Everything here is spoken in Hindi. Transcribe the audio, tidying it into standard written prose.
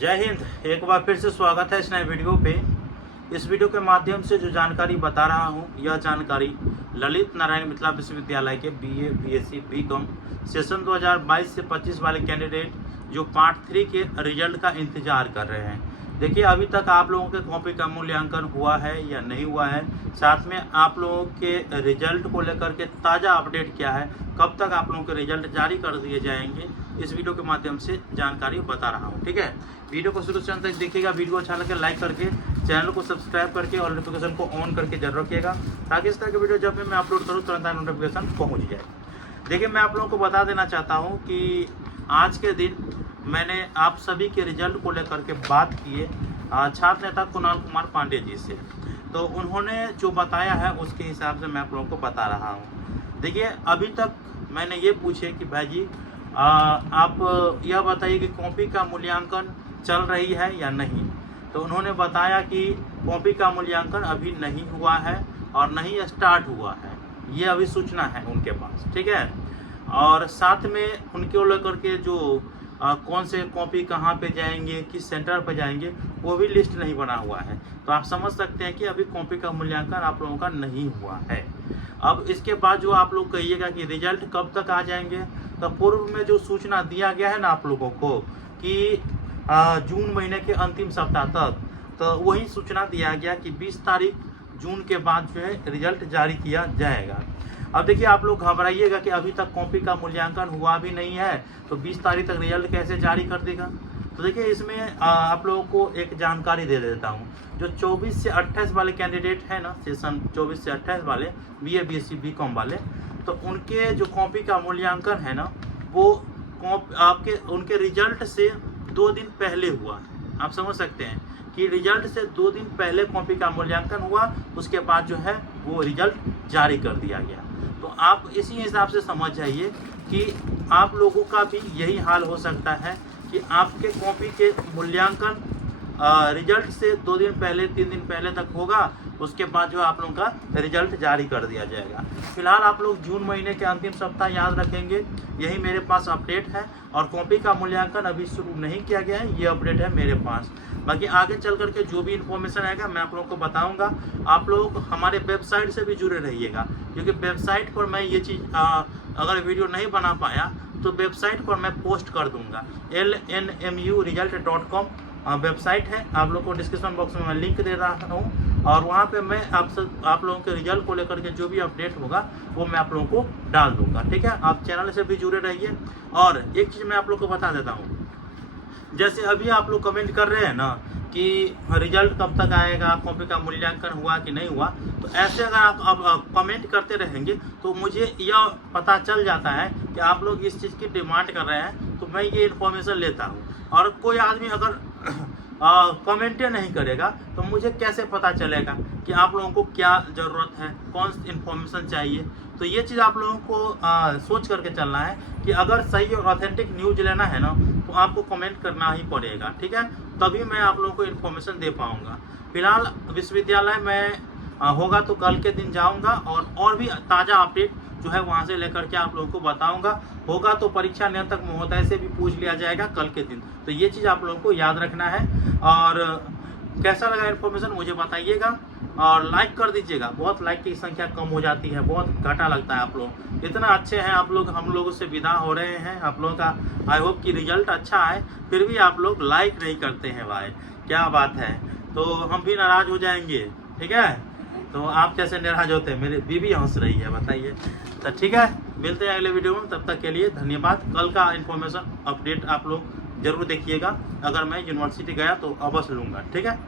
जय हिंद। एक बार फिर से स्वागत है इस नए वीडियो पे। इस वीडियो के माध्यम से जो जानकारी बता रहा हूँ, यह जानकारी ललित नारायण मिथिला विश्वविद्यालय के बीए, बीएससी, बीकॉम सेशन 2022 से 25 वाले कैंडिडेट जो पार्ट 3 के रिजल्ट का इंतजार कर रहे हैं। देखिए, अभी तक आप लोगों के कॉपी का मूल्यांकन हुआ है या नहीं हुआ है, साथ में आप लोगों के रिजल्ट को लेकर के ताज़ा अपडेट क्या है, कब तक आप लोगों के रिजल्ट जारी कर दिए जाएंगे, इस वीडियो के माध्यम से जानकारी बता रहा हूँ। ठीक है, वीडियो को शुरू से अंत तक देखिएगा। वीडियो अच्छा लगे लाइक करके चैनल को सब्सक्राइब करके और नोटिफिकेशन को ऑन करके जरूर रखिएगा, ताकि इस तरह के वीडियो जब भी मैं अपलोड करूँ तुरंत नोटिफिकेशन पहुँच जाए। देखिए, मैं आप लोगों को बता देना चाहता हूँ कि आज के दिन मैंने आप सभी के रिजल्ट को लेकर के बात की है छात्र नेता कुणाल कुमार पांडे जी से। तो उन्होंने जो बताया है उसके हिसाब से मैं आप लोगों को बता रहा हूँ। देखिए, अभी तक मैंने ये पूछे कि भाई जी आप यह बताइए कि कॉपी का मूल्यांकन चल रही है या नहीं। तो उन्होंने बताया कि कॉपी का मूल्यांकन अभी नहीं हुआ है और नहीं स्टार्ट हुआ है, ये अभी सूचना है उनके पास। ठीक है, और साथ में उनके लेकर के जो कौन से कॉपी कहाँ पे जाएंगे, किस सेंटर पे जाएंगे, वो भी लिस्ट नहीं बना हुआ है। तो आप समझ सकते हैं कि अभी कॉपी का मूल्यांकन आप लोगों का नहीं हुआ है। अब इसके बाद जो आप लोग कहिएगा कि रिजल्ट कब तक आ जाएंगे, तो पूर्व में जो सूचना दिया गया है ना आप लोगों को कि जून महीने के अंतिम सप्ताह तक, तो वही सूचना दिया गया कि 20 तारीख जून के बाद जो है रिजल्ट जारी किया जाएगा। अब देखिए, आप लोग घबराइएगा कि अभी तक कॉपी का मूल्यांकन हुआ भी नहीं है तो 20 तारीख तक रिजल्ट कैसे जारी कर देगा। तो देखिए, इसमें आप लोगों को एक जानकारी दे देता हूँ। जो 24 से 28 वाले कैंडिडेट हैं ना, सेशन 24 से 28 वाले बीए, बीएससी, बीकॉम वाले, तो उनके जो कॉपी का मूल्यांकन है ना, वो उनके रिजल्ट से 2 दिन पहले हुआ है। आप समझ सकते हैं कि रिजल्ट से 2 दिन पहले कॉपी का मूल्यांकन हुआ, उसके बाद जो है वो रिजल्ट जारी कर दिया गया। तो आप इसी हिसाब से समझ जाइए कि आप लोगों का भी यही हाल हो सकता है कि आपके कॉपी के मूल्यांकन रिजल्ट से 2 दिन पहले, 3 दिन पहले तक होगा, उसके बाद जो आप लोगों का रिजल्ट जारी कर दिया जाएगा। फिलहाल आप लोग जून महीने के अंतिम सप्ताह याद रखेंगे, यही मेरे पास अपडेट है। और कॉपी का मूल्यांकन अभी शुरू नहीं किया गया है, ये अपडेट है मेरे पास। बाकी आगे चल करके जो भी इन्फॉर्मेशन आएगा मैं आप लोगों को बताऊंगा। आप लोग हमारे वेबसाइट से भी जुड़े रहिएगा, क्योंकि वेबसाइट पर मैं ये चीज़ अगर वीडियो नहीं बना पाया तो वेबसाइट पर मैं पोस्ट कर दूंगा। lnmuresult.com वेबसाइट है, आप लोग को डिस्क्रिप्शन बॉक्स में मैं लिंक दे रहा हूँ, और वहाँ पे मैं आप लोगों के रिजल्ट को लेकर के जो भी अपडेट होगा वो मैं आप लोगों को डाल दूंगा। ठीक है, आप चैनल से भी जुड़े रहिए। और एक चीज़ मैं आप लोग को बता देता हूँ, जैसे अभी आप लोग कमेंट कर रहे हैं ना कि रिजल्ट कब तक आएगा, कॉपी का मूल्यांकन हुआ कि नहीं हुआ, तो ऐसे अगर आप कमेंट करते रहेंगे तो मुझे यह पता चल जाता है कि आप लोग इस चीज़ की डिमांड कर रहे हैं, तो मैं ये इन्फॉर्मेशन लेता हूँ। और कोई आदमी अगर कमेंटे नहीं करेगा तो मुझे कैसे पता चलेगा कि आप लोगों को क्या ज़रूरत है, कौन सी इन्फॉर्मेशन चाहिए। तो ये चीज़ आप लोगों को सोच करके चलना है कि अगर सही और ऑथेंटिक न्यूज लेना है ना, तो आपको कमेंट करना ही पड़ेगा। ठीक है, तभी मैं आप लोगों को इन्फॉर्मेशन दे पाऊँगा। फिलहाल विश्वविद्यालय में होगा तो कल के दिन जाऊँगा और भी ताज़ा अपडेट जो है वहाँ से लेकर के आप लोगों को बताऊंगा। होगा तो परीक्षा नियंत्रक महोदय से भी पूछ लिया जाएगा कल के दिन। तो ये चीज़ आप लोगों को याद रखना है। और कैसा लगा इन्फॉर्मेशन मुझे बताइएगा, और लाइक कर दीजिएगा। बहुत लाइक की संख्या कम हो जाती है, बहुत घाटा लगता है। आप लोग इतना अच्छे हैं, आप लोग हम लोगों से विदा हो रहे हैं। आप लोगों का आई होप कि रिजल्ट अच्छा आए, फिर भी आप लोग लाइक नहीं करते हैं भाई, क्या बात है। तो हम भी नाराज़ हो जाएंगे। ठीक है, तो आप कैसे नाराज होते हैं, मेरी बीवी हंस रही है, बताइए। तो ठीक है, मिलते हैं अगले वीडियो में, तब तक के लिए धन्यवाद। कल का इन्फॉर्मेशन अपडेट आप लोग जरूर देखिएगा। अगर मैं यूनिवर्सिटी गया तो अवश्य लूँगा। ठीक है।